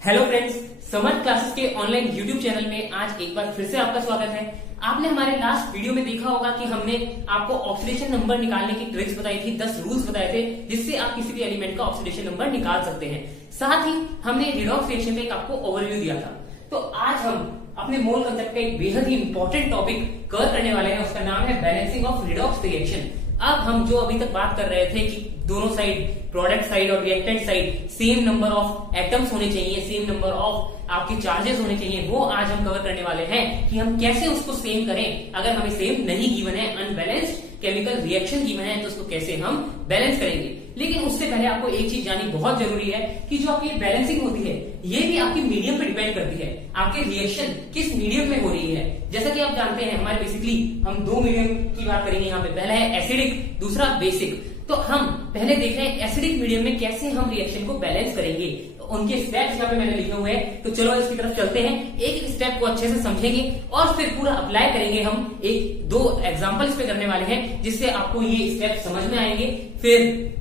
Hello friends, समर्थ classes के online YouTube channel में आज एक बार फिर से आपका स्वागत है। आपने हमारे लास्ट वीडियो में देखा होगा कि हमने आपको ऑक्सीडेशन नंबर निकालने की ट्रिक्स बताई थी, 10 रूल्स बताए थे जिससे आप किसी भी एलिमेंट का ऑक्सीडेशन नंबर निकाल सकते हैं। साथ ही हमने रिडॉक्स रिएक्शन का एक आपको ओवरव्यू दिया था। तो आज हम अपने मोल कंसेप्ट का एक बेहद ही इंपॉर्टेंट टॉपिक कवर करने वाले हैं। उसका नाम है बैलेंसिंग ऑफ रिडॉक्स रिएक्शन। अब हम जो अभी तक बात कर रहे थे कि दोनों साइड, प्रोडक्ट साइड और reactant side, same number of atoms होने चाहिए, सेम नंबर ऑफ आपके चार्जेस होने चाहिए, वो आज हम कवर करने वाले हैं कि हम कैसे उसको सेम करें। अगर हमें सेम नहीं गिवन है, अनबैलेंस्ड केमिकल रिएक्शन गिवन है, तो उसको कैसे हम बैलेंस करेंगे। लेकिन उससे पहले आपको एक चीज जाननी बहुत जरूरी है कि जो आपकी बैलेंसिंग होती है ये भी आपकी मीडियम पे डिपेंड करती है। आपके रिएक्शन किस मीडियम में हो रही है। जैसा कि आप जानते हैं, हमारे बेसिकली हम दो मीडियम की बात करेंगे यहाँ पे। पहला है एसिडिक, दूसरा बेसिक। तो हम पहले देख रहे हैं एसिडिक मीडियम में कैसे हम रिएक्शन को बैलेंस करेंगे। उनके स्टेप्स यहाँ पे मैंने लिखे हुए हैं, तो चलो इसकी तरफ चलते हैं। एक स्टेप को अच्छे से समझेंगे और फिर पूरा अप्लाई करेंगे। हम एक दो एग्जांपल्स पे करने वाले हैं जिससे आपको ये स्टेप समझ में आएंगे। फिर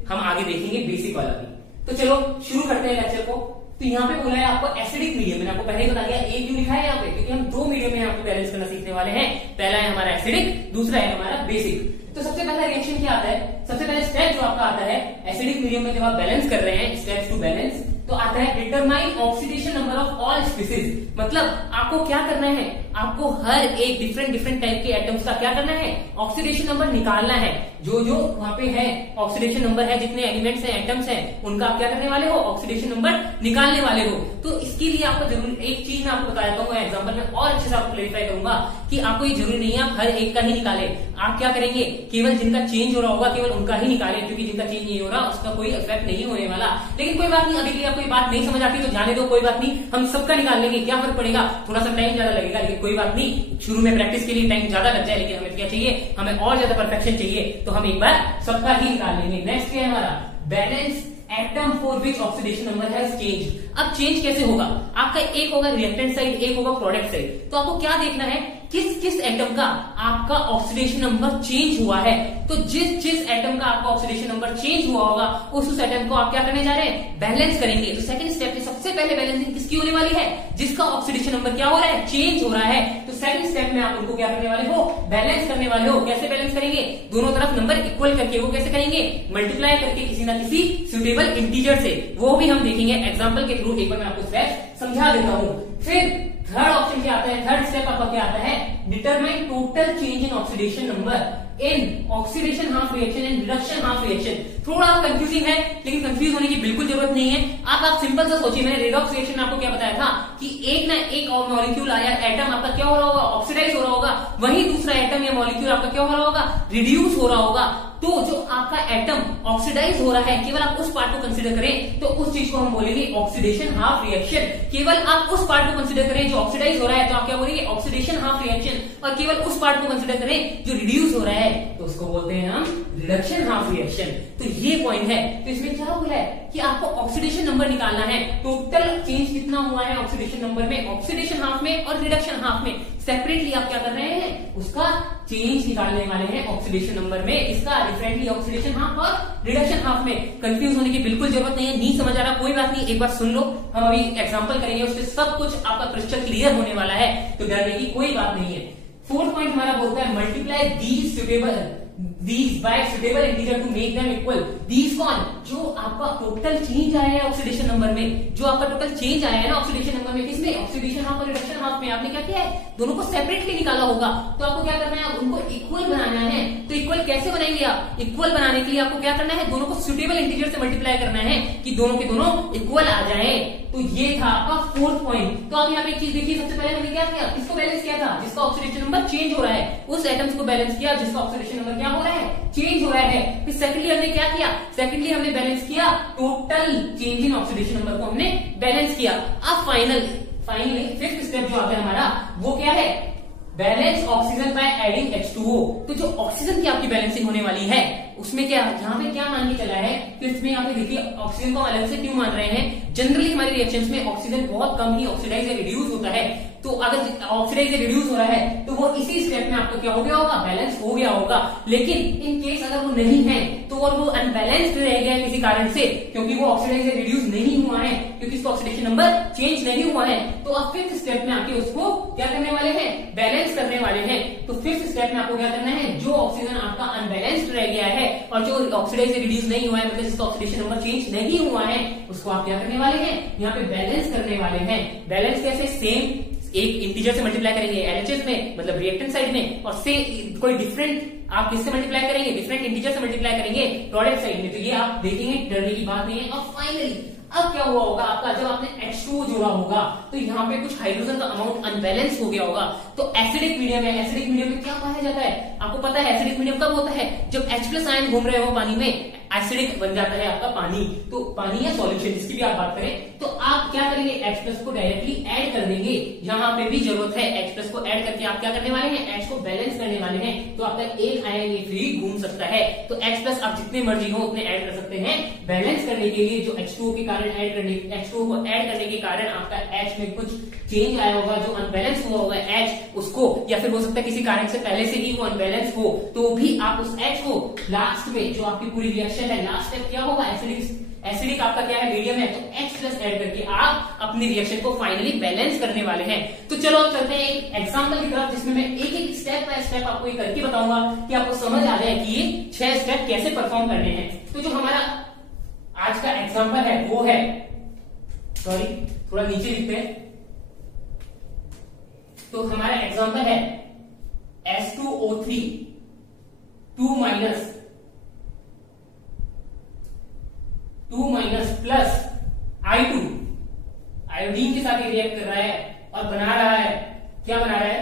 हम आगे देखेंगे बेसिक वाला भी। तो चलो शुरू करते हैं लेक्चर को। तो यहाँ पे बोला है आपको एसिडिक मीडियम। मैंने आपको पहले ही बता दिया, एक क्यों लिखा है यहाँ पे, क्योंकि हम दो मीडियम में आपको बैलेंस करना सीखने वाले हैं। पहला है हमारा एसिडिक, दूसरा है हमारा बेसिक। तो सबसे पहला रिएक्शन क्या आता है, सबसे पहले स्टेप जो आपका आता है एसिडिक मीडियम में जब आप बैलेंस कर रहे हैं, स्टेप्स टू बैलेंस, तो आता है determine oxidation number of all species. मतलब आपको क्या करना है, आपको हर एक डिफरेंट टाइप के एटम्स का क्या करना है, ऑक्सीडेशन नंबर निकालना है। जो जो वहां पे है ऑक्सीडेशन नंबर है, जितने एलिमेंट्स हैं, एटम्स हैं, उनका आप क्या करने वाले हो, ऑक्सीडेशन नंबर निकालने वाले हो। तो इसके लिए आपको जरूरी एक चीज मैं आपको बता देता हूँ एग्जाम्पल में, और अच्छे से आपको क्लेरिफाई करूंगा कि आपको ये जरूरी नहीं है आप हर एक का ही निकाले। आप क्या करेंगे, केवल जिनका चेंज हो रहा होगा केवल उनका ही निकालें, क्योंकि जिनका चेंज नहीं हो रहा उसका कोई इफेक्ट नहीं होने वाला। लेकिन कोई बात नहीं, अभी के लिए आपको ये बात नहीं समझ आती तो जाने दो, कोई बात नहीं, हम सबका निकाल लेंगे। क्या फर्क पड़ेगा, थोड़ा सा टाइम ज्यादा लगेगा लेकिन कोई बात नहीं। शुरू में प्रैक्टिस के लिए टाइम ज्यादा लग जाए, लेकिन हमें क्या चाहिए, हमें और ज्यादा परफेक्शन चाहिए, तो हम एक बार सबका ही निकाल लेंगे। नेक्स्ट क्या है हमारा, balance atom for which oxidation number has change. अब चेंज कैसे होगा, आपका एक होगा रिएक्टेंट साइड, एक होगा प्रोडक्ट साइड। तो आपको क्या देखना है, किस किस एटम का आपका ऑक्सीडेशन नंबर चेंज हुआ है। तो जिस जिस एटम का आपका ऑक्सीडेशन नंबर चेंज हुआ होगा उस एटम को आप क्या करने जा रहे हैं, बैलेंस करेंगे। तो सेकंड स्टेप में सबसे पहले बैलेंसिंग किसकी होने वाली है, जिसका ऑक्सीडेशन नंबर क्या हो रहा है, चेंज हो रहा है। तो सेकंड स्टेप में आप उनको क्या करने वाले हो, बैलेंस करने वाले हो। कैसे बैलेंस करेंगे, दोनों तरफ नंबर इक्वल करके। वो कैसे करेंगे, मल्टीप्लाई करके किसी ना किसी सुटेबल इंटीजर से। वो भी हम देखेंगे एग्जाम्पल के थ्रू। एक बार मैं आपको स्टेप समझा देता हूं। फिर थर्ड ऑप्शन क्या आता है, थर्ड स्टेप आपका क्या आता है, determine total change in oxidation number in oxidation half reaction and reduction half reaction. थोड़ा कंफ्यूजिंग है, लेकिन कंफ्यूज होने की बिल्कुल जरूरत नहीं है। आप सिंपल सा सोचिए, मैंने रिडॉक्स रिएक्शन में आपको क्या बताया था कि एक ना एक और मॉलिक्यूल आया, एटम आपका क्या हो रहा होगा, ऑक्सीडाइज हो रहा होगा। वहीं दूसरा एटम या मॉलिक्यूल आपका क्या हो रहा होगा, रिड्यूस हो रहा होगा। तो जो आपका एटम ऑक्सीडाइज हो रहा है, केवल आप उस पार्ट को कंसीडर करें तो उस चीज को हम बोलेंगे ऑक्सीडेशन हाफ रिएक्शन। केवल आप उस पार्ट को कंसीडर करें जो ऑक्सीडाइज हो रहा है, तो आप क्या बोलेंगे, ऑक्सीडेशन हाफ रिएक्शन। और केवल उस पार्ट को कंसीडर करें जो रिड्यूस हो रहा है, तो उसको बोलते हैं हम रिडक्शन हाफ रिएक्शन। तो ये पॉइंट है। तो इसमें क्या बोला है कि आपको ऑक्सीडेशन नंबर निकालना है, टोटल चेंज कितना हुआ है ऑक्सीडेशन नंबर में, ऑक्सीडेशन हाफ में और रिडक्शन हाफ में। सेपरेटली आप क्या कर रहे हैं, उसका चेंज निकालने वाले हैं ऑक्सीडेशन नंबर में, इसका डिफरेंटली ऑक्सीडेशन हाफ और रिडक्शन हाफ में। कंफ्यूज होने की बिल्कुल जरूरत नहीं है। नहीं समझ आ रहा, कोई बात नहीं, एक बार सुन लो, हम अभी एग्जांपल करेंगे, उससे सब कुछ आपका क्रिस्टल क्लियर होने वाला है, तो डरने की कोई बात नहीं है। फोर्थ पॉइंट हमारा बोलता है multiply these by suitable integer to make them equal। these कौन, जो आपका टोटल चेंज आया है ऑक्सीडेशन नंबर में, जो आपका टोटल चेंज आया है ना ऑक्सीडेशन नंबर में, किसमें, ऑक्सीडेशन हाफ और रिडक्शन हाफ में। आपने क्या किया है, दोनों को सेपरेटली निकाला होगा। तो आपको क्या करना है, उनको इक्वल बनाना है। तो इक्वल कैसे बनाएंगे आप, इक्वल बनाने के लिए आपको क्या करना है, दोनों को सुटेबल इंटीजर से मल्टीप्लाई करना है कि दोनों के दोनों इक्वल आ जाए। तो ये था आपका फोर्थ पॉइंट। तो आप यहाँ पे एक चीज देखिए, सबसे पहले हमने क्या किया, किसको बैलेंस किया था, जिसका ऑक्सीडेशन नंबर चेंज हो रहा है, उस एटम्स को बैलेंस किया जिसका ऑक्सीडेशन नंबर क्या हो रहा है, चेंज हो रहा है। फिर सेकंडली हमने क्या किया, सेकंडली हमने बैलेंस किया total change in oxidation number को हमने बैलेंस किया। अब फाइनली फिफ्थ स्टेप जो आता है हमारा, वो क्या है, balance oxygen by adding H2O। तो जो ऑक्सीजन की आपकी बैलेंसिंग होने वाली है उसमें क्या, यहाँ पे क्या मान के चला है, तो इसमें यहाँ पे देखिए ऑक्सीजन को अलग से क्यों मान रहे हैं। जनरली हमारी रिएक्शंस में ऑक्सीजन बहुत कम ही ऑक्सीडाइज या रिड्यूस होता है। तो अगर ऑक्सीडाइज या रिड्यूस हो रहा है तो वो इसी स्टेप में आपको क्या हो गया होगा, बैलेंस हो गया होगा। लेकिन इन केस अगर वो नहीं है तो और वो अनबैलेंस्ड रह गया है किसी कारण से, क्योंकि वो ऑक्सीडाइज से रिड्यूस नहीं हुआ है, क्योंकि इसका ऑक्सीडेशन नंबर चेंज नहीं हुआ है। तो अब फिफ्थ स्टेप में आके उसको क्या करने वाले हैं, बैलेंस करने वाले हैं। तो फिफ्थ स्टेप में आपको क्या करना है, जो ऑक्सीजन आपका अनबैलेंस्ड रह गया है और जो ऑक्सीडाइज से रिड्यूस नहीं हुआ है, मतलब जिसका ऑक्सीडेशन नंबर चेंज नहीं हुआ है, उसको आप क्या करने वाले हैं, यहाँ पे बैलेंस करने वाले हैं। बैलेंस कैसे, सेम एक इंटीजर से मल्टीप्लाई करेंगे एलएचएस में, मतलब रिएक्टेंट साइड में, और से कोई डिफरेंट आप किससे मल्टीप्लाई करेंगे, डिफरेंट इंटीजर से मल्टीप्लाई करेंगे प्रोडक्ट साइड में। तो ये आप देखेंगे, डरने की बात नहीं है। और फाइनली अब क्या हुआ होगा आपका, जब आपने H2O जोड़ा होगा तो यहाँ पे कुछ हाइड्रोजन का अमाउंट अनबैलेंस हो गया होगा। तो एसिडिक मीडियम है, एसिडिक मीडियम में क्या पाया जाता है, आपको पता है एसिडिक मीडियम कब होता है, जब H+ आयन घूम रहे हो पानी में, एसिडिक बन जाता है आपका पानी। तो पानी या सॉल्यूशन जिसकी भी आप बात करें, तो आप क्या करेंगे, H+ को डायरेक्टली ऐड कर देंगे जहां पे भी जरूरत है। H+ को ऐड करके आप क्या करने वाले हैं, H को बैलेंस करने वाले हैं। तो आपका एक आयन ये फ्री घूम सकता है। तो H+ आप जितने मर्जी हो उतने ऐड कर सकते हैं बैलेंस करने के लिए। जो H2O के कारण H2O को ऐड करने के कारण आपका H में कुछ चेंज आया होगा, जो अनबैलेंस हुआ होगा H उसको, या फिर हो सकता है किसी कारण से पहले से ही वो अनबैलेंस हो, तो भी आप उस H को लास्ट में जो आपकी पूरी रिएक्शन है, लास्ट स्टेप क्या होगा, एसिडिक आपका क्या है, मीडियम है, तो H+ ऐड करके आप अपनी रिएक्शन को फाइनली बैलेंस करने वाले हैं। तो चलो अब चलते हैं एक एग्जांपल की तरफ, जिसमें मैं एक एक स्टेप बाय स्टेप आपको ये करके बताऊंगा कि आपको समझ आ जाए कि ये 6 स्टेप कैसे परफॉर्म करने हैं। तो जो हमारा आज का एग्जांपल है वो है, सॉरी थोड़ा नीचे लिखते हैं, तो हमारा एग्जांपल है H2O3 2 minus plus I2, iodine के साथ रिएक्ट कर रहा है और बना रहा है, क्या बना रहा है,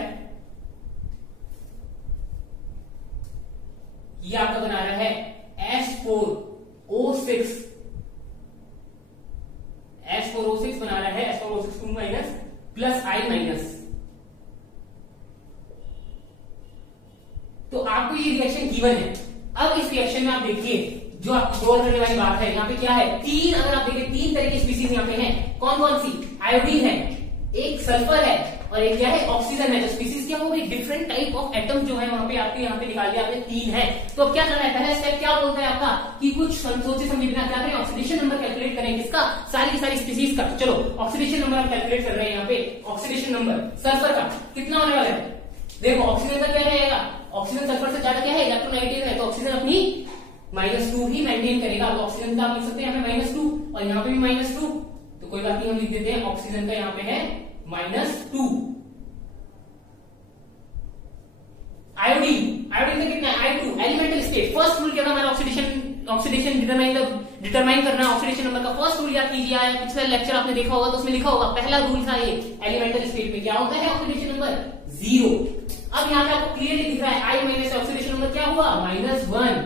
ये आपका बना रहा है H4O6 बना रहा है, H4O6 2 minus plus I minus. तो आपको ये रिएक्शन गिवन है। अब इस रिएक्शन में आप देखिए, जो आप गौर करने वाली बात है, यहाँ पे क्या है, तीन, अगर आप देखें 3 तरह की स्पीसीज यहाँ पे हैं। कौन कौन सी, आयोडीन है, एक सल्फर है और एक क्या है, ऑक्सीजन है। तो स्पीसीज क्या हो गई, डिफरेंट टाइप ऑफ एटम जो है वहां पे आपके यहाँ पे निकाल दिया आपने, 3 है। तो अब क्या करना है, पहला स्टेप क्या बोलता है आपका, कि कुछ सोचे समझे बिना क्या करें, ऑक्सीडेशन नंबर कैलकुलेट करें, किसका, सारी की सारी स्पीसीज का। चलो ऑक्सीडेशन नंबर आप कैलकुलेट कर रहे हैं। यहाँ पे ऑक्सीडेशन नंबर सल्फर का कितना होने वाला है, देखो ऑक्सीजन का क्या रहेगा, ऑक्सीजन सल्फर से ज्यादा क्या है, इलेक्ट्रोनेगेटिव है, तो ऑक्सीजन अपनी -2 ही मेंटेन करेगा। तो ऑक्सीजन का आप लिख सकते हैं यहाँ पे -2 और यहाँ पे भी -2, तो कोई बात नहीं, हम लिख देते हैं ऑक्सीजन का यहाँ पे है -2। आयोडीन का कितना है, I2, elemental state. First rule क्या था हमारा, ऑक्सीडेशन डिटरमाइन करना, ऑक्सीडेशन नंबर का फर्स्ट रूल याद कीजिए, आया पिछला लेक्चर आपने देखा होगा तो उसमें लिखा होगा, पहला रूल था ये, एलिमेंटल स्टेट में क्या होता है, ऑक्सीडेशन नंबर 0। अब यहाँ पे आपको क्लियरली दिख रहा है I माइनस ऑक्सीडेशन नंबर क्या हुआ, -1।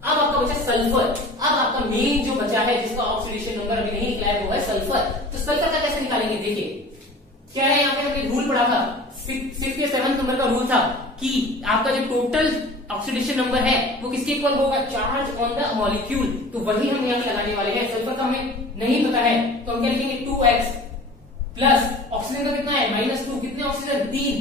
अब आपका बचा सल्फर। अब आपका मेन जो बचा है, जिसका ऑक्सीडेशन नंबर अभी नहीं निकला हुआ है, सल्फर। तो सल्फर का कैसे निकालेंगे, देखिए क्या है, यहाँ पे हमने रूल पढ़ा था, 6th या 7th नंबर का रूल था कि आपका जो टोटल ऑक्सीडेशन नंबर है वो किसके इक्वल होगा, चार्ज ऑन द मॉलिक्यूल। तो वही हम यहाँ लगाने वाले हैं। सल्फर का हमें नहीं पता है तो हम क्या लिखेंगे, 2x प्लस ऑक्सीजन का कितना है, -2, कितने ऑक्सीजन, 3,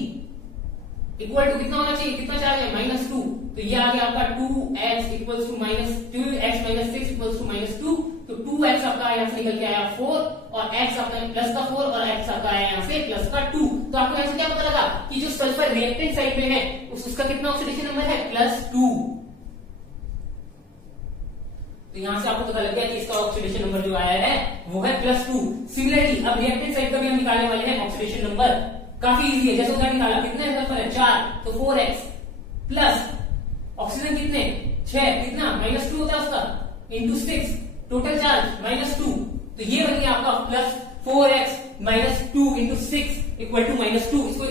इक्वल टू कितना होना चाहिए, कितना चार्ज है, -2। तो ये आ गया आपका 2x equals to -2x minus 6 equals to -2। तो 2x आपका यहाँ से निकल के आया 4 और x आपका प्लस का 4 और x आपका आया यहाँ से प्लस का 2। तो आपको यहाँ से क्या पता लगा कि जो सल्फर रिएक्टेंट साइड में है उसका कितना ऑक्सीडेशन नंबर है, +2। तो यहाँ से आपको पता लग गया कि इसका ऑक्सीडेशन नंबर जो आया है वो है +2। सिमिलरली अब रिएक्टेंट साइड का भी हम निकालने वाले हैं ऑक्सीडेशन नंबर, काफी इजी है। जैसे उधर निकाला, कितने सल्फर है, 4, तो 4x प्लस ऑक्सीजन कितने, 6, कितना -2 होता है उसका, इंटू 6, टोटल चार्ज -2। तो ये बन गया आपका plus 4x -2 into 6 equal to -2। इसको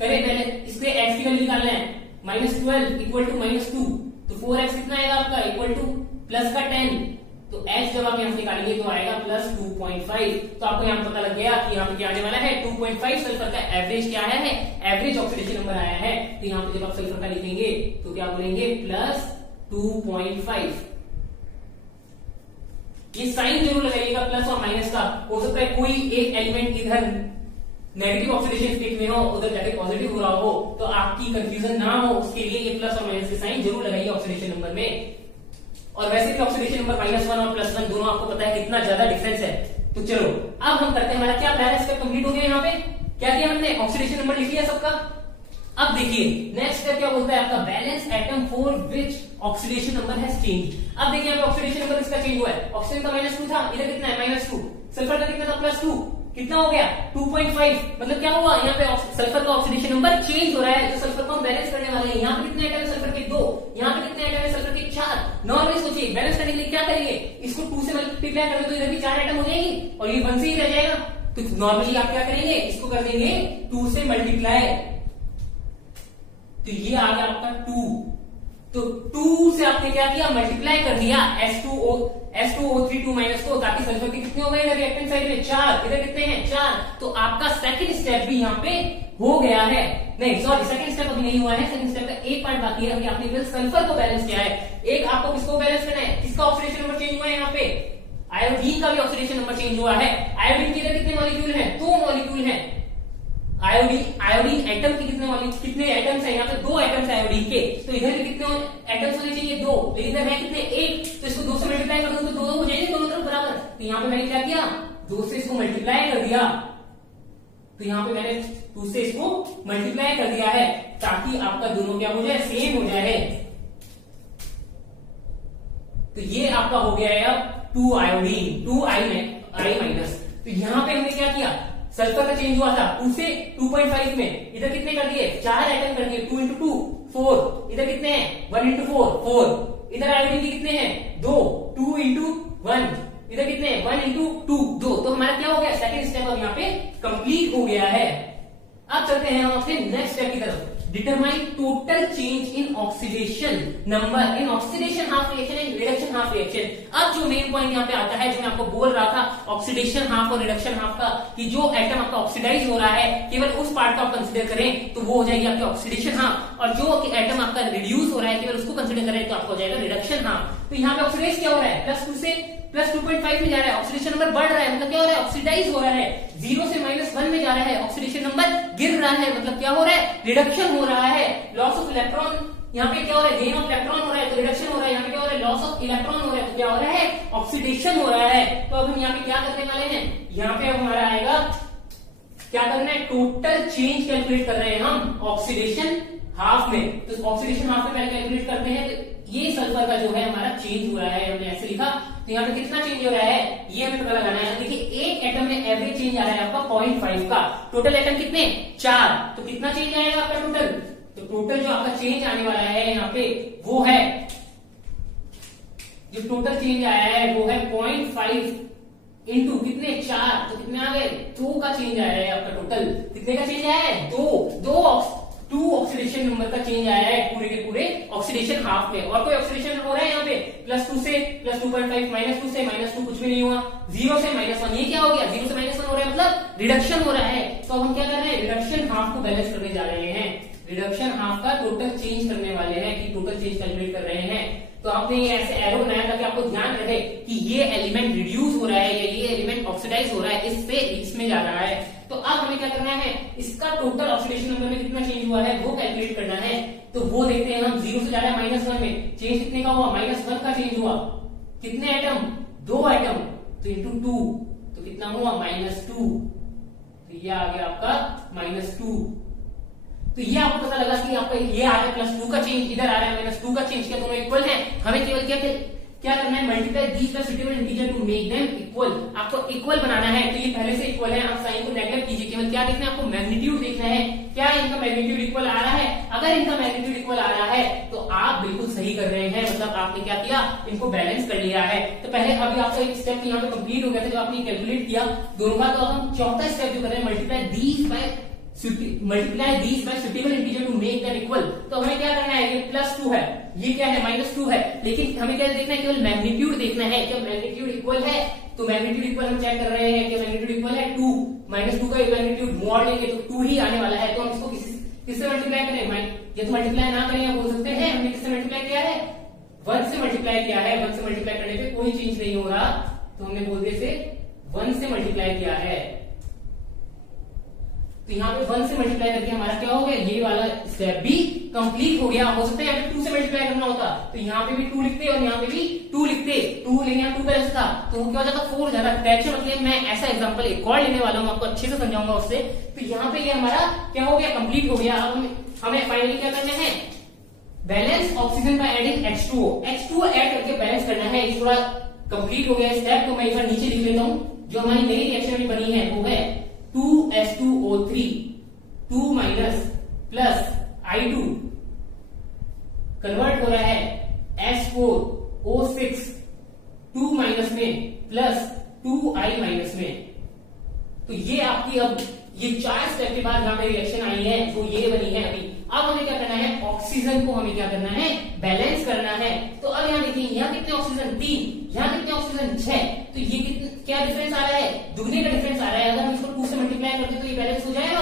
करें पहले, इसके x की वैल्यू निकालना है, -12 इक्वल टू -2। तो 4x कितना आएगा आपका, इक्वल टू प्लस का 10। तो x जब आप यहाँ से निकालेंगे तो आएगा +2.5। तो आपको यहाँ पता लग गया कि यहाँ पे क्या आने वाला है, 2.5 सल्फर का एवरेज क्या आया है, एवरेज ऑक्सीडेशन नंबर आया है। तो यहाँ पे जब आप सल्फर का लिखेंगे तो क्या बोलेंगे, +2.5। ये साइन जरूर लगाइएगा प्लस और माइनस का। हो सकता है कोई एक एलिमेंट इधर नेगेटिव ऑक्सीडेशन स्टेट में हो, उधर जाके पॉजिटिव हो रहा हो, तो आपकी कंफ्यूजन ना हो उसके लिए ये प्लस और माइनस के साइन जरूर लगाइए ऑक्सीडेशन नंबर में। और वैसे भी ऑक्सीडेशन नंबर -1 और +1 दोनों आपको पता है कितना ज्यादा डिफरेंस है। तो चलो अब हम करते हैं, हमारा क्या बैलेंस स्टेप कंप्लीट हो गया। यहाँ पे क्या किया हमने, ऑक्सीडेशन नंबर लिख लिया सबका। अब देखिए नेक्स्ट स्टेप क्या बोलता है आपका, balance atom for which oxidation number has change. अब देखिए यहाँ पे ऑक्सीडेशन नंबर किसका चेंज हुआ है, ऑक्सीजन का -2 था, इधर कितना है -2, सल्फर का कितना था +2, कितना हो गया 2.5। मतलब क्या हुआ, यहाँ पे सल्फर का ऑक्सीडेशन नंबर चेंज हो रहा है। तो सल्फर को हम बैलेंस करने वाले हैं। यहाँ पे कितने एटम है सल्फर के 2, यहाँ पे कितने एटम है सल्फर के 4। नॉर्मली सोचिए बैलेंस करने के लिए क्या करेंगे, इसको 2 से मल्टीप्लाई करेंगे तो इधर भी 4 एटम हो जाएंगे और ये 1 से ही रह जाएगा। तो नॉर्मली आप क्या करेंगे, इसको कर देंगे 2 से मल्टीप्लाई, तो ये आ गया आपका 2। तो 2 से आपने क्या किया, मल्टीप्लाई कर दिया H2O3 2 को, ताकि सल्फर के कितने हो गए रिएक्टेंट साइड में 4, इधर कितने हैं 4। तो आपका सेकंड स्टेप भी यहाँ पे हो गया है। नहीं सॉरी, सेकंड स्टेप अभी नहीं हुआ है, सेकंड स्टेप का एक पार्ट बाकी है। अभी आपने केवल सल्फर को बैलेंस किया है। एक आपको किसको बैलेंस करना है, किसका ऑक्सीडेशन नंबर चेंज हुआ है, यहाँ पे आयोडीन का भी ऑक्सीडेशन नंबर चेंज हुआ है। आयोडीन के कितने मॉलिक्यूल हैं, 2 मॉलिक्यूल हैं। आयोडीन एटम के कितने एटम्स है, यहाँ पे 2 एटम्स आयोडीन के, तो इधर भी कितने एटम्स होने चाहिए 2, लेकिन इधर है कितने 1। तो इसको 2 से मल्टीप्लाई कर दूं तो 2 हो जाएंगे दोनों तरफ बराबर। तो यहाँ पे मैंने क्या किया, 2 से इसको मल्टीप्लाई कर दिया। तो यहाँ पे मैंने 2 से इसको मल्टीप्लाई कर दिया है ताकि आपका दोनों क्या हो जाए, सेम हो जाए। तो ये आपका हो गया है अब 2 आयोडीन 2I-। तो यहाँ पे हमने क्या किया, सल्फर का चेंज हुआ था 2 से 2.5 में, इधर कितने कर दिए 4 एटम कर दिए, 2 into 2 4, इधर कितने हैं 1 into 4 4, इधर आयोडीन के कितने हैं 2 2 into 1, इधर कितने हैं 1 into 2 2। तो हमारा क्या हो गया, सेकंड स्टेप अब यहाँ पे कंप्लीट हो गया है। अब चलते हैं हम अपने नेक्स्ट स्टेप की तरफ, determine total change in oxidation number in oxidation half reaction and reduction half reaction. अब जो मेन पॉइंट यहाँ पे आता है, जो मैं आपको बोल रहा था ऑक्सीडेशन हाफ और रिडक्शन हाफ का, कि जो एटम आपका ऑक्सीडाइज हो रहा है केवल उस पार्ट को आप कंसिडर करें तो वो हो जाएगी आपकी ऑक्सीडेशन हाफ, और जो एटम आपका रिड्यूस हो रहा है केवल उसको कंसिडर करें तो आपको हो जाएगा रिडक्शन हाफ। तो यहाँ पे ऑक्सीडाइज क्या हो रहा है, +2 से +2.5 में जा रहा है, ऑक्सीडेशन नंबर बढ़ रहा है, मतलब क्या हो रहा है, ऑक्सीडाइज हो रहा है। 0 से -1 में जा रहा है, ऑक्सीडेशन नंबर गिर रहा है, मतलब क्या हो रहा है, रिडक्शन हो रहा है। लॉस ऑफ इलेक्ट्रॉन, यहाँ पे क्या हो रहा है, गेन ऑफ इलेक्ट्रॉन हो रहा है तो रिडक्शन हो रहा है। यहाँ पे क्या हो रहा है, लॉस ऑफ इलेक्ट्रॉन हो रहा है तो क्या हो रहा है, ऑक्सीडेशन हो रहा है। तो अब हम यहाँ पे क्या करने वाले हैं, यहाँ पे हमारा आएगा क्या करना है, टोटल चेंज कैलकुलेट कर रहे हैं हम ऑक्सीडेशन हाफ में। तो ऑक्सीडेशन हाफ में पहले कैलकुलेट करते हैं। तो ये सल्फर का जो है हमारा चेंज हो रहा है, हमने ऐसे लिखा, तो यहाँ पे कितना चेंज हो रहा है ये हमें पता लगाना है। देखिए एक एटम में एवरेज चेंज आ रहा है आपका 0.5 का, टोटल एटम कितने 4, तो कितना चेंज आएगा आपका टोटल, तो टोटल जो आपका चेंज आने वाला है यहाँ पे वो है, जो टोटल चेंज आया है वो है 0.5 इंटू कितने 4, तो कितने आ गए 2 का चेंज आया है आपका। टोटल कितने का चेंज आया है 2 ऑक्सीडेशन नंबर का चेंज आया है पूरे के पूरे ऑक्सीडेशन हाफ में। और कोई ऑक्सीडेशन हो रहा है यहाँ पे +2 से +2.5, -2 से -2 कुछ भी नहीं हुआ, 0 से -1, ये क्या हो गया 0 से -1 हो रहा है, मतलब रिडक्शन हो रहा है। तो अब हम क्या कर रहे हैं, रिडक्शन हाफ को बैलेंस करने जा रहे हैं, रिडक्शन हाफ का टोटल चेंज करने वाले हैं, कि टोटल चेंज कैलकुलेट कर रहे हैं। तो आपने ये ऐसे एरो बनाया ताकि आपको ध्यान रहे कि ये एलिमेंट रिड्यूस हो रहा है या ये एलिमेंट ऑक्सीडाइज हो रहा है, इससे इसमें जा रहा है। तो अब हमें क्या करना है, इसका टोटल ऑक्सीडेशन नंबर में कितना चेंज हुआ है वो कैलकुलेट करना है। तो वो देखते हैं हम, 0 से जा रहा है -1 में, चेंज कितने का हुआ -1 का चेंज हुआ, कितने एटम 2 एटम, तो इंटू 2 तो कितना हुआ -2, तो ये आ गया आपका -2। तो ये आपको पता लगा कि आपका ये आ रहा है +2 का चेंज, इधर आ रहा है -2 का चेंज, क्या दोनों इक्वल हैं। हमें केवल क्या करना है, multiply these by suitable integer to make them equal. आपको इक्वल बनाना है, तो ये पहले से इक्वल है, आप साइन को नेगलेक्ट कीजिए, केवल क्या देखना है आपको, मैग्नीट्यूड देखना है, क्या इनका मैग्नीट्यूड इक्वल आ रहा है। अगर इनका मैग्नीट्यूड इक्वल आ रहा है तो आप बिल्कुल सही कर रहे हैं, मतलब आपने क्या किया, इनको बैलेंस कर लिया है। तो पहले अभी आपका एक स्टेप यहाँ पे कंप्लीट हो गया था जो आपने कैलकुलेट किया दोनों का। तो अब हम चौथा स्टेप जो कर रहे हैं, multiply these by suitable integer to make them equal. तो हमें क्या करना है, ये +2 है, ये क्या है -2 है, लेकिन हमें क्या देखना है, केवल मैग्नीट्यूड देखना है, क्या मैग्नीट्यूड इक्वल है। तो मैग्नीट्यूड इक्वल हम चेक कर रहे हैं कि मैग्नीट्यूड इक्वल है 2, -2 का मैग्नीट्यूड मोड़ लेंगे तो 2 ही आने वाला है। तो हम इसको किससे मल्टीप्लाई करें, ये तो मल्टीप्लाई ना करें बोल सकते हैं, हमने किससे मल्टीप्लाई किया है, 1 से मल्टीप्लाई किया है। 1 से मल्टीप्लाई करने पे कोई चेंज नहीं हो रहा, तो हमने बोल दिया से 1 से मल्टीप्लाई किया है। तो यहाँ पे 1 से मल्टीप्लाई करके हमारा क्या हो गया, ये वाला स्टेप भी कंप्लीट हो गया। हो सकता है यहाँ पे 2 से मल्टीप्लाई करना होता तो यहाँ पे भी 2 लिखते और यहाँ पे भी 2 लिखते, 2 लेंगे यहाँ 2 बैलेंस था तो क्या हो जाता 4 हो जाता। टेंशन मतलब मैं ऐसा एग्जांपल एक और लेने वाला हूँ, आपको अच्छे से समझाऊंगा उससे। तो यहाँ पे ये हमारा क्या हो गया, कंप्लीट हो गया। अब हमें फाइनली क्या करना है, balance oxygen by adding H2O। H2O add करके बैलेंस करना है। इस थोड़ा कंप्लीट हो गया स्टेप, तो मैं एक बार नीचे लिख लेता हूँ। जो हमारी नई रिएक्शन अभी बनी है वो है 2H2O3 2 minus plus I2 convert हो रहा है H4O6 2 माइनस में प्लस 2I माइनस में। तो ये आपकी अब ये 4 स्टेप के बाद यहाँ पे रिएक्शन आई है, तो ये बनी है अभी। अब हमें क्या करना है, ऑक्सीजन को हमें क्या करना है, बैलेंस करना है। तो अब यहाँ देखिए, यहाँ कितने ऑक्सीजन 3, यहाँ कितने ऑक्सीजन 6, तो ये कितने क्या डिफरेंस आ रहा है, दुगने का डिफरेंस आ रहा है। अगर हम इसको 2 से मल्टीप्लाई करते तो ये बैलेंस हो जाएगा,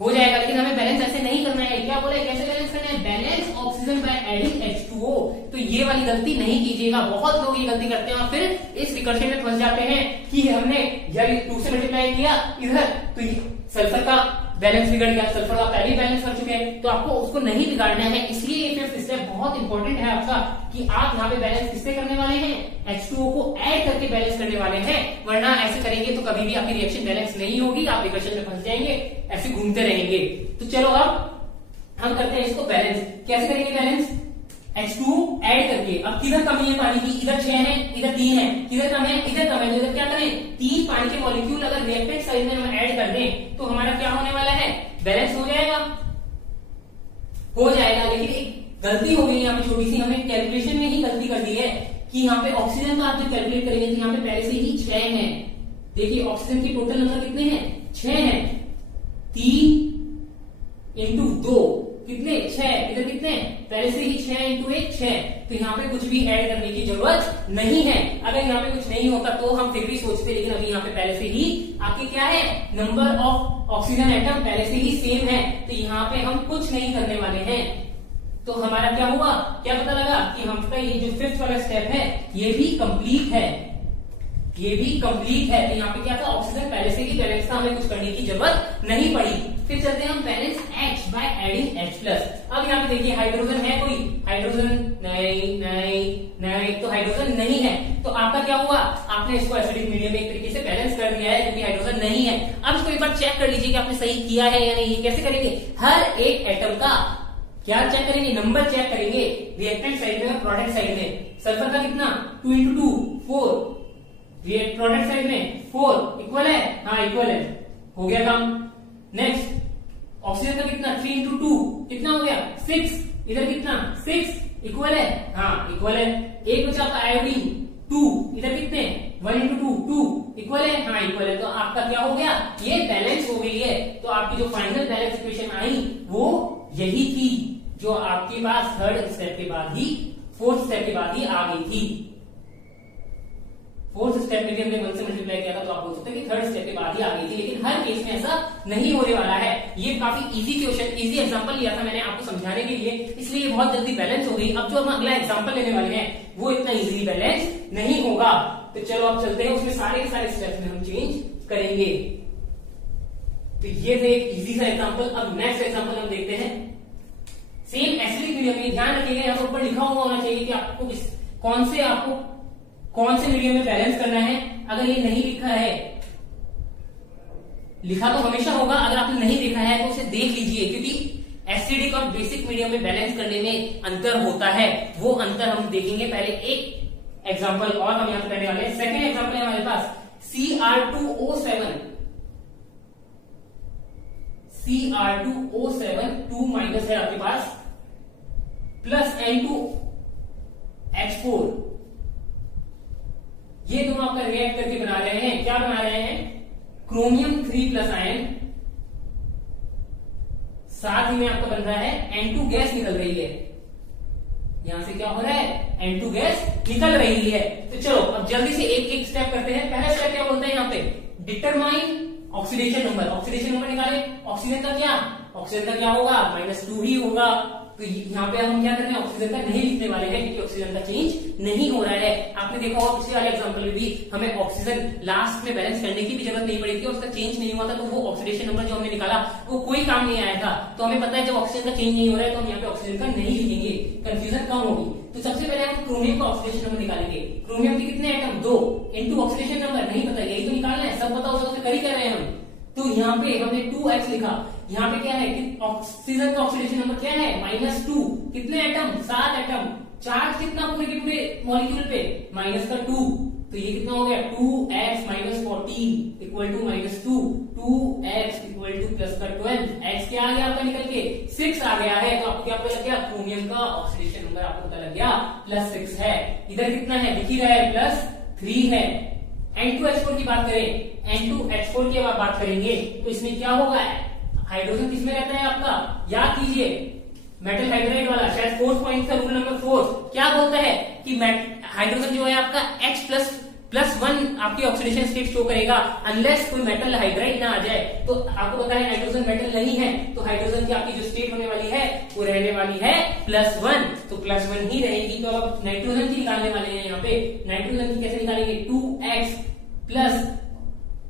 हो जाएगा। लेकिन हमें बैलेंस ऐसे नहीं करना है। क्या बोला है, कैसे बैलेंस करना है, balance oxygen by adding H2O। तो ये वाली गलती नहीं कीजिएगा, बहुत लोग ये गलती करते हैं और फिर इस रिकर्शन में फंस जाते हैं कि हमने यार 2 से मल्टीप्लाई किया इधर तो सल्फर का बैलेंस बिगड़ गया, सल्फर का पहले बैलेंस कर चुके हैं, तो आपको उसको नहीं बिगाड़ना है। इसलिए ये 5th स्टेप बहुत इंपॉर्टेंट है आपका कि आप यहाँ पे बैलेंस किससे करने वाले हैं, H2O को ऐड करके बैलेंस करने वाले हैं। वरना ऐसे करेंगे तो कभी भी आपकी रिएक्शन बैलेंस नहीं होगी, आप रिकर्शन में फंस जाएंगे, ऐसे घूमते रहेंगे। तो चलो अब हम करते हैं इसको बैलेंस। कैसे करेंगे बैलेंस, H2O ऐड करके। अब किधर कमी है पानी की, इधर 6 है इधर 3 है, किधर कम है इधर कम है, तो इधर क्या करें, 3 पानी के मॉलिक्यूल अगर रिएक्टेंट साइड में हम ऐड कर दें तो हमारा क्या होने वाला है, बैलेंस हो जाएगा, हो जाएगा। लेकिन एक गलती हो गई यहाँ पे छोटी सी, हमने कैलकुलेशन में ही गलती कर दी है कि यहाँ पे ऑक्सीजन का आप जब कैलकुलेट करेंगे तो यहाँ पे पहले से ही 6 है। देखिए ऑक्सीजन के टोटल नंबर कितने हैं, 6 है, 3 इंटू 2 कितने, 6, इधर कितने, पहले से ही 6 इंटू 1 6। तो यहाँ पे कुछ भी ऐड करने की जरूरत नहीं है। अगर यहाँ पे कुछ नहीं होता तो हम फिर भी सोचते, लेकिन अभी यहाँ पे पहले से ही आपके क्या है, नंबर ऑफ ऑक्सीजन एटम पहले से ही सेम है, तो यहाँ पे हम कुछ नहीं करने वाले हैं। तो हमारा क्या हुआ, क्या पता लगा कि हमका ये जो 5th वाला स्टेप है ये भी कंप्लीट है, ये भी कंप्लीट है। तो यहाँ पे क्या था, ऑक्सीजन पहले से ही बैलेंस था, हमें कुछ करने की जरूरत नहीं पड़ी। फिर चलते हैं हम balance H by adding H+। अब यहाँ पे देखिए हाइड्रोजन है कोई, हाइड्रोजन नहीं नहीं नहीं, तो हाइड्रोजन नहीं है। तो आपका क्या हुआ, आपने इसको एसिडिक मीडियम में एक तरीके से बैलेंस कर दिया है क्योंकि हाइड्रोजन नहीं है। अब इसको एक बार चेक कर लीजिए कि आपने सही किया है या नहीं। कैसे करेंगे, हर एक एटम का क्या चेक करेंगे, नंबर चेक करेंगे, रिएक्टेंट साइड में और प्रोडक्ट साइड में। सल्फर का कितना, 2 इंटू 2 4, प्रोडक्ट साइड में 4 इक्वल है, हाँ इक्वल है, हो गया काम। नेक्स्ट ऑक्सीजन का कितना, 3 इंटू 2 कितना हो गया 6, इधर कितना 6 इक्वल है, हाँ इक्वल है। एक बचा आपका आयोडीन 2, इधर कितने 1 इंटू 2 2 इक्वल है, हाँ इक्वल है। तो आपका क्या हो गया, ये बैलेंस हो गई है। तो आपकी जो फाइनल बैलेंस इक्वेशन आई वो यही थी जो आपके पास 3rd स्टेप के बाद ही 4th स्टेप के बाद ही आ गई थी। 4th स्टेप में भी हमने 1 से मल्टीप्लाई किया था, तो आप बोल सकते हैं कि 3rd स्टेप के बाद ही आ गई थी। लेकिन हर केस में ऐसा नहीं होने वाला है। ये काफी इजी क्वेश्चन, इजी एग्जांपल लिया था मैंने आपको समझाने के लिए, इसलिए ये बहुत जल्दी बैलेंस हो गई। अब जो हम अगला एग्जांपल लेने वाले हैं वो इतना इजीली बैलेंस नहीं होगा। तो चलो अब चलते हैं, उसमें सारे के सारे स्टेप्स में हम चेंज करेंगे। तो ये थे एक इजी सा एग्जांपल। अब नेक्स्ट एग्जांपल हम देखते हैं, सेम एसिडिक मीडियम में। ध्यान रखिएगा यहाँ पर ऊपर लिखा हुआ होना चाहिए कि आपको कौन से मीडियम में बैलेंस करना है। अगर ये नहीं लिखा है, लिखा तो हमेशा होगा, अगर आपने नहीं देखा है तो उसे देख लीजिए, क्योंकि एसिडिक और बेसिक मीडियम में बैलेंस करने में अंतर होता है। वो अंतर हम देखेंगे। पहले एक एग्जांपल और हम यहां करने वाले हैं। सेकंड एग्जांपल है हमारे पास Cr2O7 2 माइनस है आपके पास, प्लस N2H4। ये दोनों आपका रिएक्ट करके बना रहे हैं, क्या बना रहे हैं, क्रोमियम 3+ आयन। साथ ही में आपका बन रहा है N2 गैस निकल रही है। यहां से क्या हो रहा है, N2 गैस निकल रही है। तो चलो अब जल्दी से एक एक स्टेप करते हैं। पहला स्टेप क्या बोलते हैं यहाँ पे, determine oxidation number. Oxidation number निकाले। ऑक्सीजन का क्या होगा, -2 ही होगा। तो यहाँ पे हम क्या कर रहे हैं, ऑक्सीजन का नहीं लिखने वाले हैं क्योंकि ऑक्सीजन का चेंज नहीं हो रहा है। आपने देखा होगा पिछले वाले एग्जांपल में भी हमें ऑक्सीजन लास्ट में बैलेंस करने की भी जरूरत नहीं पड़ी थी और उसका चेंज नहीं हुआ था, तो वो ऑक्सीडेशन नंबर जो हमने निकाला वो कोई काम नहीं आया था। तो हमें पता है जब ऑक्सीजन का चेंज नहीं हो रहा है तो हम यहाँ पे ऑक्सीजन का नहीं लिखेंगे, कंफ्यूजन कम होगी। तो सबसे पहले हम क्रोमियम का ऑक्सीडेशन नंबर निकालेंगे। क्रोमियम के कितने एटम, 2 इंटू ऑक्सीडेशन नंबर नहीं पता, यही तो निकालना है, सब पता हो सकता है, कर ही कर रहे हैं हम। तो यहाँ पे हमने 2x लिखा, यहाँ पे क्या है कि ऑक्सीजन का ऑक्सीडेशन नंबर क्या है, -2। कितने एटम, 7 एटम। चार्ज कितना पूरे के पूरे मॉलिक्यूल पे, माइनस का 2। तो ये कितना हो गया, 2x - 14 equal to -2, 2x equal to plus का 12। x क्या आ गया आपका निकल के, 6 आ गया है। तो आपको क्या पता लग गया, क्रोमियम का ऑक्सीडेशन नंबर आपको पता लग गया +6 है। इधर कितना है, दिख ही रहा है, +3 है। N2H4 की बात करें, N2H4 की अब बात करेंगे तो इसमें क्या होगा, हाइड्रोजन किसमें रहता है आपका, याद कीजिए मेटल हाइड्राइड वाला, शायद 4th पॉइंट का रूल नंबर 4 क्या बोलता है कि हाइड्रोजन जो है आपका H++1 आपकी ऑक्सीडेशन स्टेट शो करेगा अनलेस कोई मेटल हाइड्राइड ना आ जाए। तो आपको पता है हाइड्रोजन मेटल नहीं है, तो हाइड्रोजन की आपकी जो स्टेट होने वाली है वो रहने वाली है +1, तो +1 ही रहेगी। तो अब नाइट्रोजन की निकालने वाले हैं, यहाँ पे नाइट्रोजन की कैसे निकालेंगे, 2x प्लस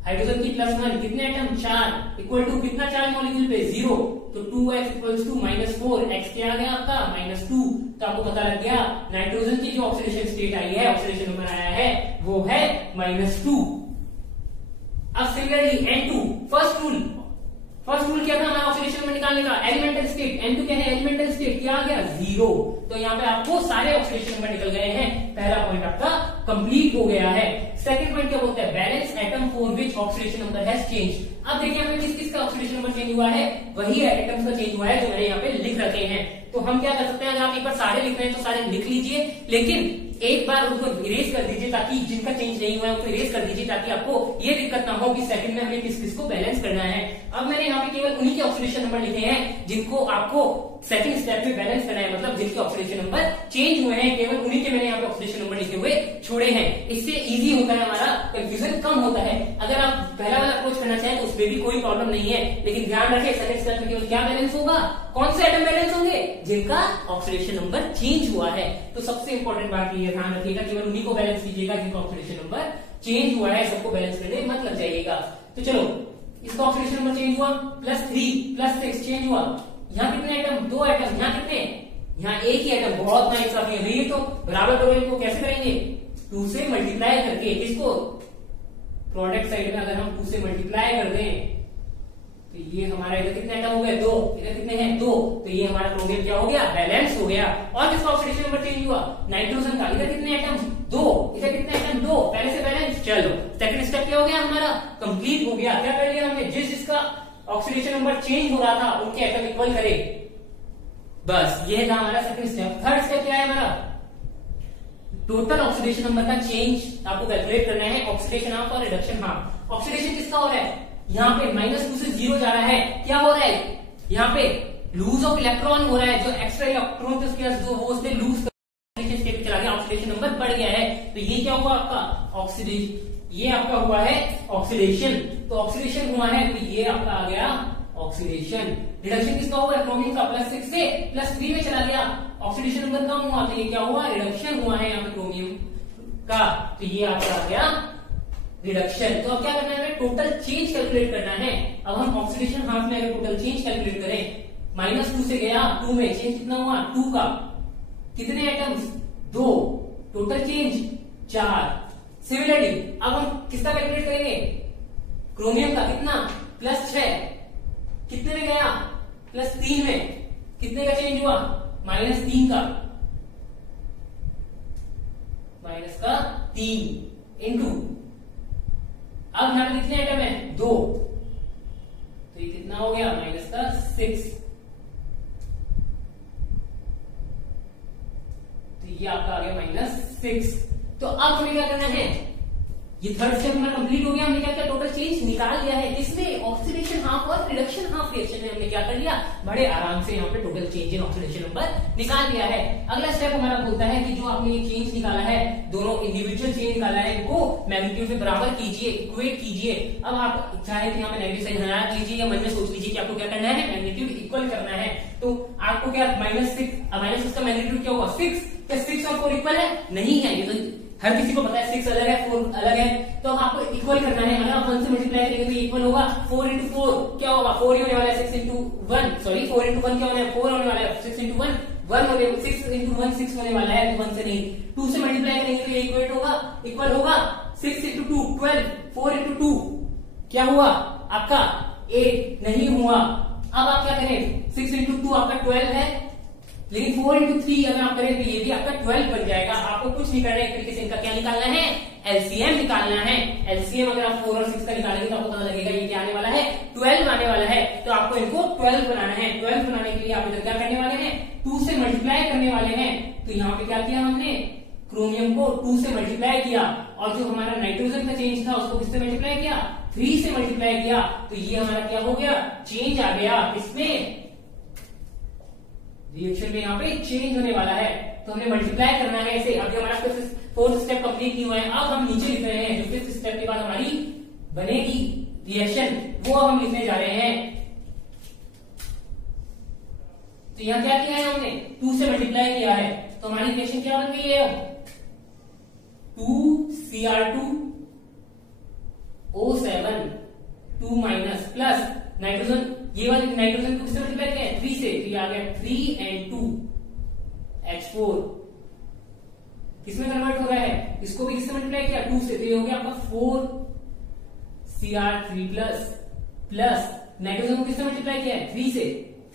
हाइड्रोजन की +1 कितने एटम, 4 इक्वल टू कितना चार्ज मॉलिक्यूल पे, 0। तो 2x इक्वल्स टू -4, x क्या आ गया आपका, -2। तो आपको पता लग गया नाइट्रोजन की जो ऑक्सीडेशन स्टेट आई है, ऑक्सीडेशन नंबर आया है वो है -2। अब सिमिलरली N2, फर्स्ट रूल क्या था हमारा ऑक्सीडेशन नंबर निकालने का, एलिमेंटल स्टेट। N2 क्या है, एलिमेंटल स्टेट, क्या आ गया, 0। तो यहाँ पे आपको सारे ऑक्सीडेशन नंबर निकल गए हैं, पहला पॉइंट आपका कंप्लीट हो गया है। सेकंड पॉइंट क्या बोलता है, balance atom for which oxidation number has change. अब देखिए हमें किस किस का ऑक्सीडेशन नंबर चेंज हुआ है, वही एटम्स का चेंज हुआ है जो मैंने यहाँ पे लिख रखे हैं। तो हम क्या कर सकते हैं, अगर आप एक बार सारे लिख रहे हैं तो सारे लिख लीजिए, लेकिन एक बार उनको इरेज कर दीजिए ताकि जिनका चेंज नहीं हुआ है उनको इरेज कर दीजिए ताकि आपको ये दिक्कत ना हो कि सेकंड में हमें किस किस को बैलेंस करना है। अब मैंने यहाँ पे केवल उन्हीं के ऑक्सीडेशन नंबर लिखे हैं जिनको आपको सेकंड स्टेप में बैलेंस करना है, मतलब जिनके ऑक्सीडेशन नंबर चेंज हुए हैं, केवल उन्हीं के मैंने यहाँ पे ऑक्सीडेशन नंबर लिखे हुए छोड़े हैं। इससे इजी होता है, हमारा कंफ्यूजन कम होता है। अगर आप पहला वाला अप्रोच करना चाहें तो उसमें भी कोई प्रॉब्लम नहीं है, लेकिन ध्यान रखें सेकंड स्टेप में केवल क्या बैलेंस होगा, कौन से एटम बैलेंस होंगे, जिनका ऑक्सीडेशन नंबर चेंज हुआ है। तो सबसे इंपॉर्टेंट बात ये ध्यान रखिएगा, केवल उन्हीं को बैलेंस कीजिएगा जिनका ऑक्सीडेशन नंबर चेंज हुआ है, सबको बैलेंस करने मत लग जाइएगा। तो चलो, इसका ऑक्सीडेशन नंबर चेंज हुआ, +3 +6 चेंज हुआ। यहाँ कितने एटम, 2 एटम, यहाँ कितने, यहाँ एक ही एटम, बहुत नाइस आप ये तो बराबर डोमेन को कैसे करेंगे, 2 से मल्टीप्लाई करके। किसको, प्रोडक्ट साइड में अगर हम 2 से मल्टीप्लाई कर दें तो ये हमारा इधर कितने एटम हो गए, 2, इधर कितने हैं, 2। तो ये हमारा क्रोमियम क्या हो गया, बैलेंस हो गया। और किसका ऑक्सीडेशन नंबर चेंज हुआ, नाइट्रोजन का, इधर कितने एटम, 2, इधर कितने एटम, 2, पहले से बैलेंस। चलो सेकंड स्टेप क्या हो गया हमारा, कंप्लीट हो गया। क्या कर लिया हमने, जिसका ऑक्सीडेशन नंबर चेंज हो रहा था उनके एटम इक्वल करे, बस ये था हमारा सेकंड स्टेप। थर्ड स्टेप क्या है हमारा, टोटल ऑक्सीडेशन नंबर का चेंज आपको कैलकुलेट करना है, ऑक्सीडेशन हाफ और रिडक्शन हाफ। ऑक्सीडेशन किसका हो रहा है, यहाँ पे -2 से 0 जा रहा है, क्या हो रहा है, यहाँ पे लूज ऑफ इलेक्ट्रॉन हो रहा है, जो एक्स्ट्रा इलेक्ट्रॉन थे उसके जो वो उसने लूज स्टेट में चला गया, ऑक्सीडेशन नंबर बढ़ गया है। तो ये क्या हुआ आपका ऑक्सीडेशन, ये आपका हुआ है ऑक्सीडेशन। तो ऑक्सीडेशन हुआ है तो ये आपका आ गया ऑक्सीडेशन। रिडक्शन किसका हुआ है, क्रोमियम का, +6 से +3 में चला गया, ऑक्सीडेशन नंबर कम हुआ, तो ये क्या हुआ, रिडक्शन हुआ है यहाँ पे क्रोमियम का। तो ये आपका आ गया रिडक्शन। तो अब क्या करना है, टोटल चेंज कैलकुलेट करना है। अब हम ऑक्सीडेशन हाफ में अगर टोटल चेंज कैलकुलेट करें, -2 से गया 2 में, चेंज कितना हुआ, 2 का, कितने एटम्स, 2, टोटल चेंज 4। सिमिलरली अब हम किसका कैलकुलेट करेंगे, क्रोमियम का, कितना, +6, कितने में गया, +3 में, कितने का चेंज हुआ, -3 का, -3 इंटू, अब यहाँ पे कितने एटम है, 2, तो ये कितना हो गया, -6। तो ये आपका आ गया -6। तो अब हमें क्या करना है, ये थर्ड स्टेप हमारा कंप्लीट हो गया। हमने क्या किया, टोटल चेंज निकाल लिया है। इसमें ऑक्सीडेशन हाफ और रिडक्शन हाफ रिएक्शन में हमने क्या कर लिया, बड़े आराम से यहाँ पे total change in oxidation number निकाल लिया है। अगला स्टेप हमारा बोलता है कि जो आपने ये चेंज निकाला है, दोनों इंडिविजुअल चेंज निकाला है, इनको मैग्नीट्यूड से बराबर कीजिए, इक्वेट कीजिए। अब आप चाहे तो यहाँ पे नेगेटिव साइन हटा लीजिए या मन में सोच लीजिए कि आपको क्या करना है, मैग्नीट्यूड इक्वल करना है। तो आपको क्या -6 का मैग्नीट्यूड क्या होगा 6। क्या 6 और 4 इक्वल है? नहीं है, ये तो हर किसी को पता है। 6 अलग है, 4 अलग है, तो आपको इक्वल करना है। अगर आप 1 से मल्टीप्लाई करेंगे तो इक्वल होगा 4 into 4 क्या होगा, 4 ही होने वाला है। 6 into 1 सॉरी 4 into 1 क्या होने वाला है, 4 होने वाला है। 6 into 1 1 होने, 6 into 1 6 होने वाला है, 1 से नहीं। 2 से मल्टीप्लाई करेंगे तो ये इक्वल होगा 6 into 2 12, 4 into 2 क्या हुआ आपका 8 नहीं हुआ। अब आप क्या करें, 6 into 2 आपका 12 है, लेकिन 4 into 3 अगर आप करें तो ये भी आपका 12 बन जाएगा। आपको कुछ नहीं करना है, एक तरीके से इनका क्या निकालना है, एलसीएम निकालना है। एलसीएम अगर आप 4 और 6 का निकालेंगे तो आपको पता लगेगा ये क्या आने वाला है, 12 आने वाला है। तो आपको इनको 12 बनाना है। 12 बनाने के लिए आप इधर क्या करने वाले हैं, 2 से मल्टीप्लाई करने वाले हैं। तो यहाँ पे क्या किया हमने, क्रोमियम को 2 से मल्टीप्लाई किया, और जो हमारा नाइट्रोजन का चेंज था उसको किससे मल्टीप्लाई किया, 3 से मल्टीप्लाई किया। तो ये हमारा क्या हो गया, चेंज आ गया। इसमें रिएक्शन में यहाँ पे चेंज होने वाला है, तो हमें मल्टीप्लाई करना है इसे। अभी हमारा फोर्थ स्टेप कंप्लीट नहीं हुआ है। अब हम नीचे लिख रहे हैं, जो फिफ्थ स्टेप के बाद हमारी बनेगी रिएक्शन, वो हम लिखने जा रहे हैं। तो यहाँ क्या किया है हमने, 2 से मल्टीप्लाई किया है, तो हमारी रिएक्शन क्या बन गई है, 2Cr2O7 2 माइनस प्लस नाइट्रोजन, ये वाले नाइट्रोजन को किससे मल्टीप्लाई किया है, 3 से, तो ये आ गया 3N2H4। किसमें कन्वर्ट हो रहा है, इसको भी किससे मल्टीप्लाई किया, 2 से, तो ये हो गया आपका 4Cr3 प्लस नाइट्रोजन को किससे मल्टीप्लाई किया है, 3 से,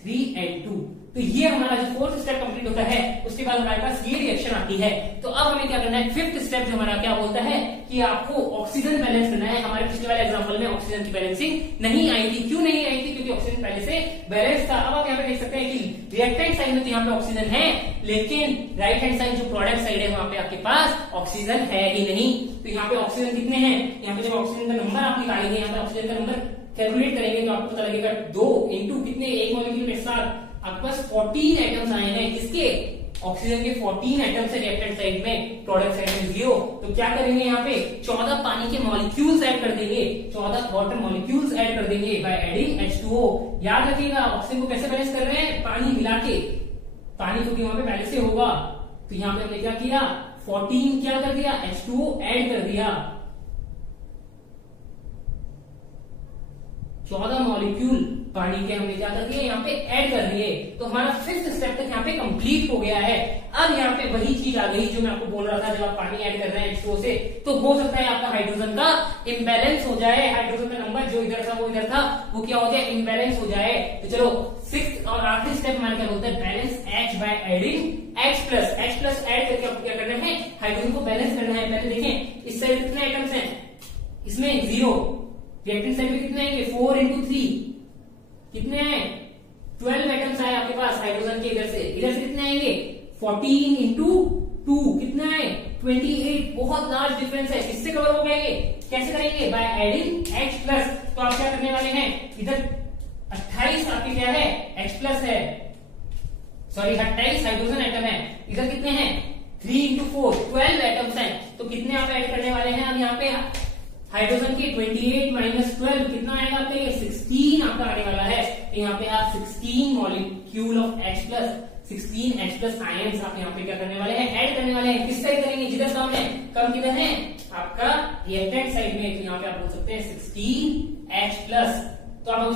3N2। तो ये हमारा जो फोर्थ स्टेप कंप्लीट होता है, उसके बाद हमारे पास ये रिएक्शन आती है। तो अब हमें क्या करना है, फिफ्थ स्टेप जो हमारा क्या बोलता है कि आपको ऑक्सीजन बैलेंस करना है। हमारे पिछले वाले एग्जांपल में ऑक्सीजन की बैलेंसिंग नहीं आई थी। क्यों नहीं आई थी, क्योंकि ऑक्सीजन पहले से बैलेंस था। अब आप यहाँ पे देख सकते हैं कि रिएक्टेंट साइड में तो यहाँ पे ऑक्सीजन है, लेकिन राइट हैंड साइड जो प्रोडक्ट साइड है वहां पे आपके पास ऑक्सीजन है ही नहीं। तो यहाँ पे ऑक्सीजन कितने हैं, यहाँ पे जब ऑक्सीजन का नंबर आप निकालेंगे, यहाँ पे ऑक्सीजन का नंबर कैलकुलेट करेंगे तो आपको पता लगेगा 2 इंटू कितने, एक मॉलिक्यूल के साथ आपके पास 14 एटम्स आए हैं। किसके, ऑक्सीजन के 14 एटम्स है रिएक्टेंट साइड में, प्रोडक्ट साइड में 0। तो क्या करेंगे, यहाँ पे 14 पानी के मॉलिक्यूल्स ऐड कर देंगे, 14 वाटर मॉलिक्यूल्स ऐड कर देंगे बाय एडिंग H2O। याद रखिएगा ऑक्सीजन को कैसे बैलेंस कर रहे हैं, पानी मिला के, पानी क्योंकि वहां पे पहले से होगा। तो यहाँ पे हमने क्या किया, 14 क्या कर दिया, H2O ऐड कर दिया, 14 मॉलिक्यूल पानी के हमने क्या कर दिए, यहाँ पे ऐड कर दिए। तो हमारा फिफ्थ स्टेप तक यहाँ पे कंप्लीट हो गया है। अब यहाँ पे वही चीज आ गई जो मैं आपको बोल रहा था, जब आप पानी ऐड कर रहे हैं H2O से, तो हो सकता है आपका हाइड्रोजन का इम्बैलेंस हो जाए। हाइड्रोजन का नंबर जो इधर था वो इधर था, वो क्या हो जाए, इम्बैलेंस हो जाए। तो चलो सिक्स्थ और आखिरी स्टेप हमारे क्या बोलते हैं, balance H by adding H plus add करके आपको क्या करना है, हाइड्रोजन को बैलेंस करना है। पहले देखें इस साइड कितने आइटम्स हैं, इसमें 0, रिएक्टेंट साइड में कितने आएंगे, 4 into 3 कितने हैं, 12 एटम्स आए आपके पास हाइड्रोजन के। इधर से कितने आएंगे, 14 into 2 कितने आए, 28। बहुत लार्ज डिफरेंस है, किससे कवर हो गए, कैसे करेंगे, बाय एडिंग H प्लस। तो आप क्या करने वाले हैं, इधर 28 आपके क्या है, H प्लस है, सॉरी 28 हाइड्रोजन एटम है, इधर कितने हैं, 3 into 4 12 एटम्स हैं। तो कितने आप ऐड करने वाले हैं, अब यहाँ पे हाइड्रोजन की 28 माइनस 12 कितना आएगा आपका, 16 आपका आने वाला है। तो यहाँ पे आप 16 molecule of H plus, 16 H plus ions आप यहाँ पे क्या करने वाले हैं, ऐड करने वाले हैं। किस साइड करेंगे, जिधर कम है, कम किधर है, आपका रिएक्टेंट साइड में। तो यहाँ पे आप बोल सकते हैं 16 H प्लस। तो आप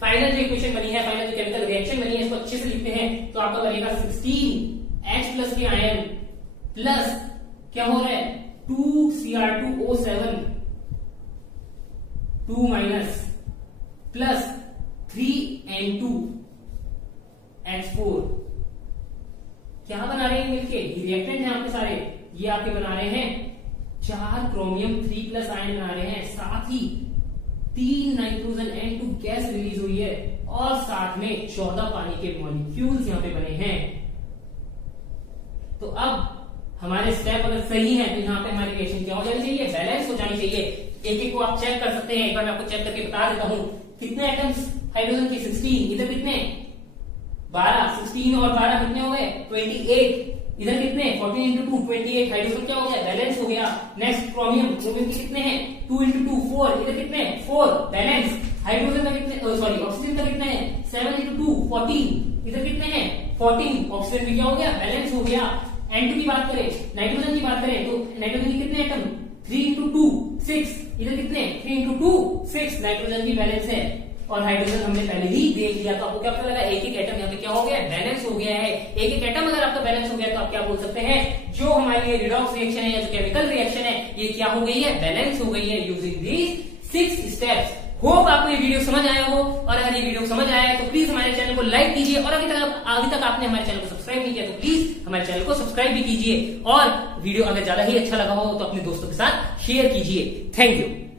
फाइनल जो इक्वेशन बनी है, फाइनल जो केमिकल रिएक्शन बनी है, इसको अच्छे से लिखते हैं। तो आपका बनेगा 16 H प्लस के आयन प्लस क्या हो रहा है, 2Cr2O7 2 माइनस प्लस 3N2H4। क्या बना रहे हैं मिलके, रिएक्टेंट हैं आपके सारे, ये आपके बना रहे हैं 4 क्रोमियम 3 प्लस आयन बना रहे हैं, साथ ही 3 नाइट्रोजन N2 गैस रिलीज हुई है, और साथ में 14 पानी के मॉलिक्यूल्स यहां पे बने हैं। तो अब हमारे स्टेप अगर सही है तो यहाँ पे हमारी रिएक्शन क्या हो जानी चाहिए, बैलेंस हो जानी चाहिए। एक एक को आप चेक कर सकते हैं, एक बार मैं आपको चेक करके बता देता हूँ। कितने एटम्स हाइड्रोजन के 16, इधर कितने 12, 16 और 12 कितने हो गए 28, इधर कितने 14 इंटू 2 28, हाइड्रोजन क्या हो गया, बैलेंस हो गया। नेक्स्ट क्रोमियम, क्रोमियम के कितने हैं 2 इंटू 2 4, इधर कितने 4, बैलेंस। हाइड्रोजन का कितने, सॉरी ऑक्सीजन का कितने है 7 इंटू 2 14, इधर कितने हैं 14, ऑक्सीजन भी क्या हो गया, बैलेंस हो गया। N2 की बात करें, नाइट्रोजन की बात करें तो नाइट्रोजन के कितने एटम 3 इंटू 2 6, इधर कितने 3 इंटू 2 6, नाइट्रोजन की बैलेंस है। और हाइड्रोजन हमने पहले ही देख लिया, तो आपको क्या पता लगा, एक एक एटम यहाँ पे क्या हो गया, बैलेंस हो गया है। एक एक एटम अगर आपका बैलेंस हो गया तो आप क्या बोल सकते हैं, जो हमारी रिडॉक्स रिएक्शन है या जो केमिकल रिएक्शन है ये क्या हो गई है, बैलेंस हो गई है यूजिंग दीज 6 स्टेप्स। होप आपको ये वीडियो समझ आया हो, और अगर ये वीडियो समझ आया है तो प्लीज हमारे चैनल को लाइक कीजिए, और अभी तक आपने हमारे चैनल को सब्सक्राइब नहीं किया तो प्लीज हमारे चैनल को सब्सक्राइब भी कीजिए, और वीडियो अगर ज्यादा ही अच्छा लगा हो तो अपने दोस्तों के साथ शेयर कीजिए। Thank you.